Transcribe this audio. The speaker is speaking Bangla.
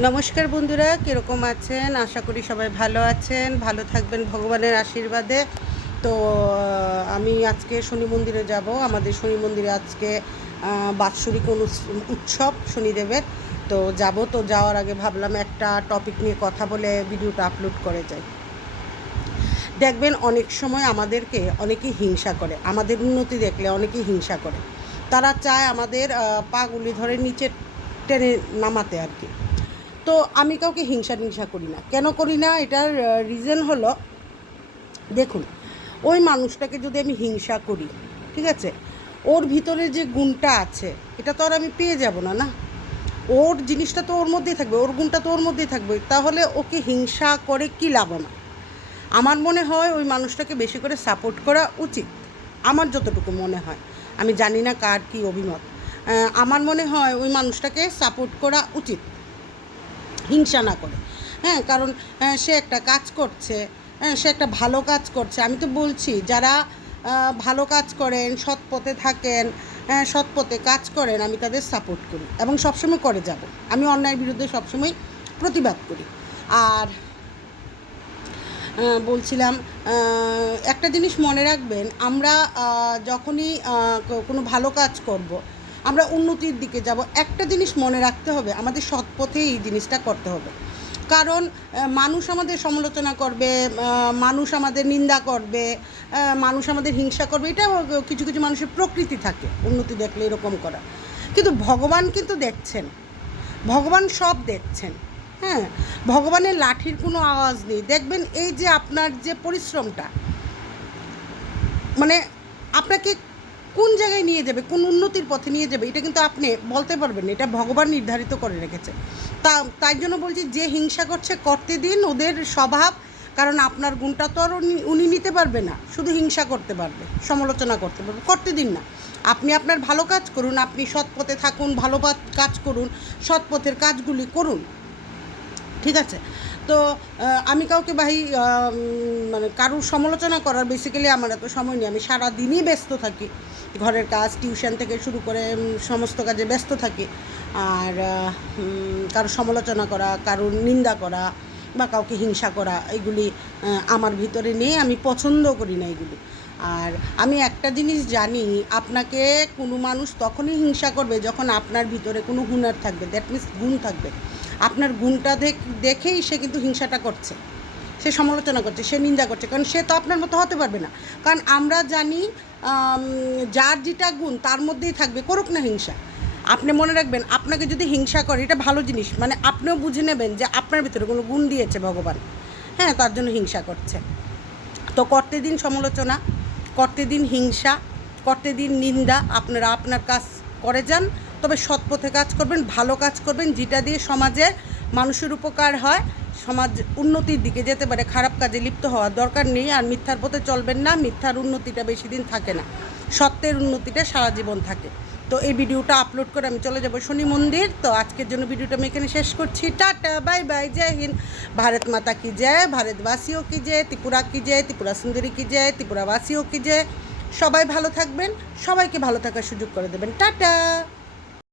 নমস্কার বন্ধুরা, কীরকম আছেন? আশা করি সবাই ভালো আছেন, ভালো থাকবেন ভগবানের আশীর্বাদে। তো আমি আজকে শনি মন্দিরে যাব। আমাদের শনি মন্দিরে আজকে বাৎসরিক উৎসব শনিদেবের। তো যাব, তো যাওয়ার আগে ভাবলাম একটা টপিক নিয়ে কথা বলে ভিডিওটা আপলোড করে যাই। দেখবেন অনেক সময় আমাদেরকে অনেকেই হিংসা করে, আমাদের উন্নতি দেখলে অনেকেই হিংসা করে। তারা চায় আমাদের পাগুলি ধরে নিচে টেনে নামাতে আর কি। তো আমি কাউকে হিংসা করি না। কেন করি না? এটার রিজন হলো, দেখুন, ওই মানুষটাকে যদি আমি হিংসা করি, ঠিক আছে, ওর ভিতরে যে গুণটা আছে এটা তো আর আমি পেয়ে যাব না, না। ওর জিনিসটা তো ওর মধ্যেই থাকবে, ওর গুণটা তো ওর মধ্যেই থাকবে। তাহলে ওকে হিংসা করে কী লাভ? আমার মনে হয় ওই মানুষটাকে বেশি করে সাপোর্ট করা উচিত, আমার যতটুকু মনে হয়। আমি জানি না কার কী অভিমত। আমার মনে হয় ওই মানুষটাকে সাপোর্ট করা উচিত, হিংসা না করে। হ্যাঁ, কারণ সে একটা কাজ করছে, সে একটা ভালো কাজ করছে। আমি তো বলছি, যারা ভালো কাজ করেন, সৎ পথে থাকেন, সৎ পথে কাজ করেন, আমি তাদের সাপোর্ট করি এবং সবসময় করে যাব। আমি অন্যায়ের বিরুদ্ধে সবসময় প্রতিবাদ করি। আর বলছিলাম, একটা জিনিস মনে রাখবেন, আমরা যখনই কোনো ভালো কাজ করব, আমরা উন্নতির দিকে যাব, একটা জিনিস মনে রাখতে হবে, আমাদের সৎ পথে এই জিনিসটা করতে হবে। কারণ মানুষ আমাদের সমালোচনা করবে, মানুষ আমাদের নিন্দা করবে, মানুষ আমাদের হিংসা করবে। এটা কিছু কিছু মানুষের প্রকৃতি থাকে, উন্নতি দেখলে এরকম করা। কিন্তু ভগবান কিন্তু দেখছেন, ভগবান সব দেখছেন। হ্যাঁ, ভগবানের লাঠির কোনো আওয়াজ নেই। দেখবেন এই যে আপনার যে পরিশ্রমটা, মানে আপনাকে কোন জায়গায় নিয়ে যাবে, কোন উন্নতির পথে নিয়ে যাবে, এটা কিন্তু আপনি বলতে পারবেন না, এটা ভগবান নির্ধারিত করে রেখেছে। তাই জন্য বলছি, যে হিংসা করছে করতে দিন, ওদের স্বভাব। কারণ আপনার গুণটা তো আর উনি নিতে পারবে না, শুধু হিংসা করতে পারবে, সমালোচনা করতে পারবে। করতে দিন না, আপনি আপনার ভালো কাজ করুন, আপনি সৎ পথে থাকুন, ভালো কাজ করুন, সৎ পথের কাজগুলি করুন, ঠিক আছে? তো আমি কাউকে মানে কারুর সমালোচনা করার বেসিক্যালি আমার এত সময় নেই। আমি সারাদিনই ব্যস্ত থাকি, ঘরের কাজ, টিউশন থেকে শুরু করে সমস্ত কাজে ব্যস্ত থাকি। আর কারোর সমালোচনা করা, কারোর নিন্দা করা বা কাউকে হিংসা করা, এগুলি আমার ভিতরে নেই, আমি পছন্দ করি না এগুলি। আর আমি একটা জিনিস জানি, আপনাকে কোনো মানুষ তখনই হিংসা করবে যখন আপনার ভিতরে কোনো হুনার থাকবে, দ্যাট মিনস গুণ থাকবে। আপনার গুণটা দেখেই সে কিন্তু হিংসাটা করছে, সে সমালোচনা করছে, সে নিন্দা করছে, কারণ সে তো আপনার মতো হতে পারবে না। কারণ আমরা জানি, যার যেটা গুণ তার মধ্যেই থাকবে, করুক না হিংসা। আপনি মনে রাখবেন, আপনাকে যদি হিংসা করে, এটা ভালো জিনিস, মানে আপনিও বুঝে নেবেন যে আপনার ভিতরে কোনো গুণ দিয়েছে ভগবান, হ্যাঁ, তার জন্য হিংসা করছে। তো করতে দিন সমালোচনা, করতে দিন হিংসা, করতে দিন নিন্দা, আপনারা আপনার কাজ করে যান। তবে সৎ পথে কাজ করবেন, ভালো কাজ করবেন, যেটা দিয়ে সমাজে মানুষের উপকার হয়, সমাজ উন্নতির দিকে যেতে পারে। খারাপ কাজে লিপ্ত হওয়ার দরকার নেই। আর মিথ্যার পথে চলবেন না, মিথ্যার উন্নতিটা বেশি দিন থাকে না, সত্যের উন্নতিটা সারা জীবন থাকে। তো এই ভিডিওটা আপলোড করে আমি চলে যাব শনি মন্দির। তো আজকের জন্য ভিডিওটা আমি এখানে শেষ করছি। টাটা, বাই বাই, জয় হিন্দ। भारत माता की जय, भारतवासियों की जय, त्रिपुरा की जय, त्रिपुरा सुंदरी की जय, त्रिपुरावासियों की जय। সবাই ভালো থাকবেন, সবাইকে ভালো থাকার সুযোগ করে দেবেন। টাটা।